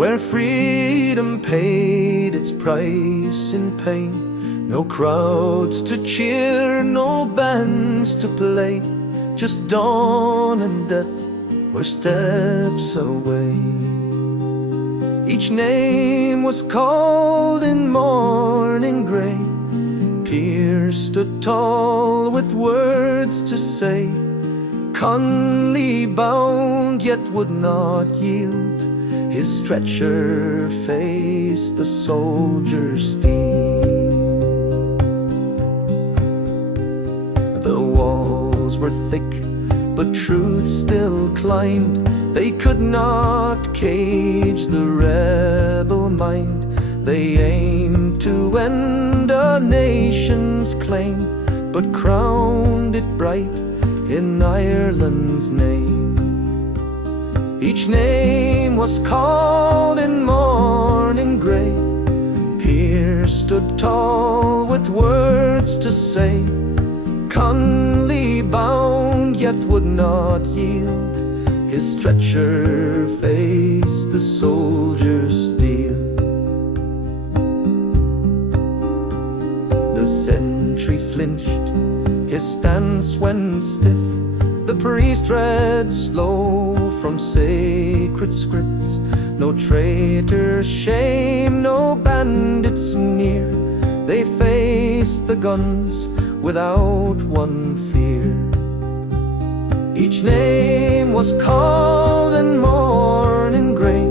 where freedom paid its price in pain. No crowds to cheer, no bands to play, just dawn and death were steps away. Each name was called in morning gray. Pierce stood tall with words to say. Conley bound yet would not yield. His stretcher faced the soldier's steel. The walls were thick, but truth still climbed. They could not cage the rebel mind. They aimed to end a nation's claim, but crowned it bright in Ireland's name. Each name was called in morning grey. Pierce stood tall with words to say. Conley bound yet would not yield. His stretcher faced the soldier's steel. The sentry flinched, his stance went stiff. The priest read slow from sacred scripts. No traitor's shame, no bandit's sneer. They faced the guns without one fear. Each name was called in morning grey.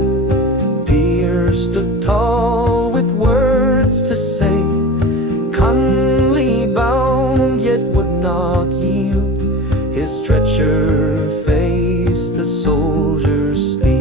Pierce stood tall with words to say. Conley bound yet would not yield. His stretcher faced the soldier's steel.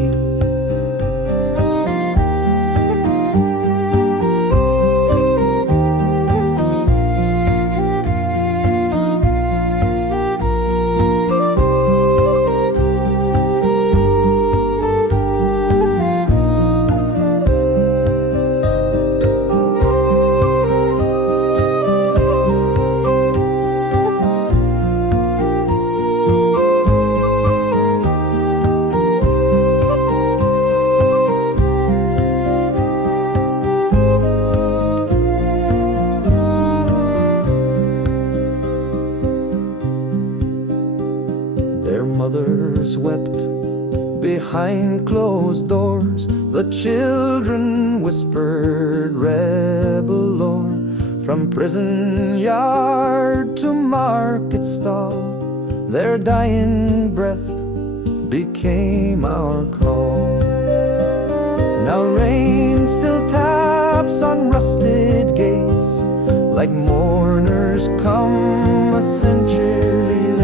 Their mothers wept behind closed doors. The children whispered rebel lore. From prison yard to market stall, their dying breath became our call. Now rain still taps on rusted gates, like mourners come a century